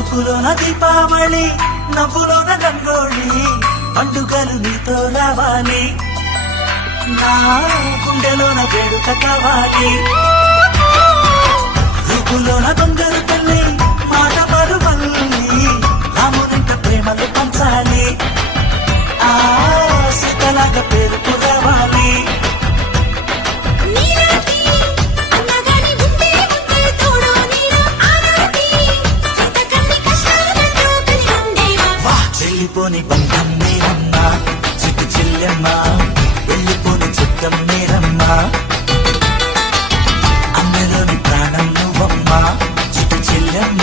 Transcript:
చూపులోన దీపావళి నవ్వులోన రంగోళి పండుగలు నీతో రావాలి నా గుండెలోన వేడుక కావాలి రూపులోన బంగారు తల్లి మాట మరువల్లి రామునింట ప్రేమలు పంచాలి ఆ సీతలాగా పేరుకు రావాలి వెళ్ళిపోని బంధం మీరమ్మా చిట్టు చెల్లెమ్మ వెళ్ళిపోని చిత్తం మీరమ్మా అమ్మలోని ప్రాణం నువ్వమ్మా చిట్టు చెల్లెమ్మ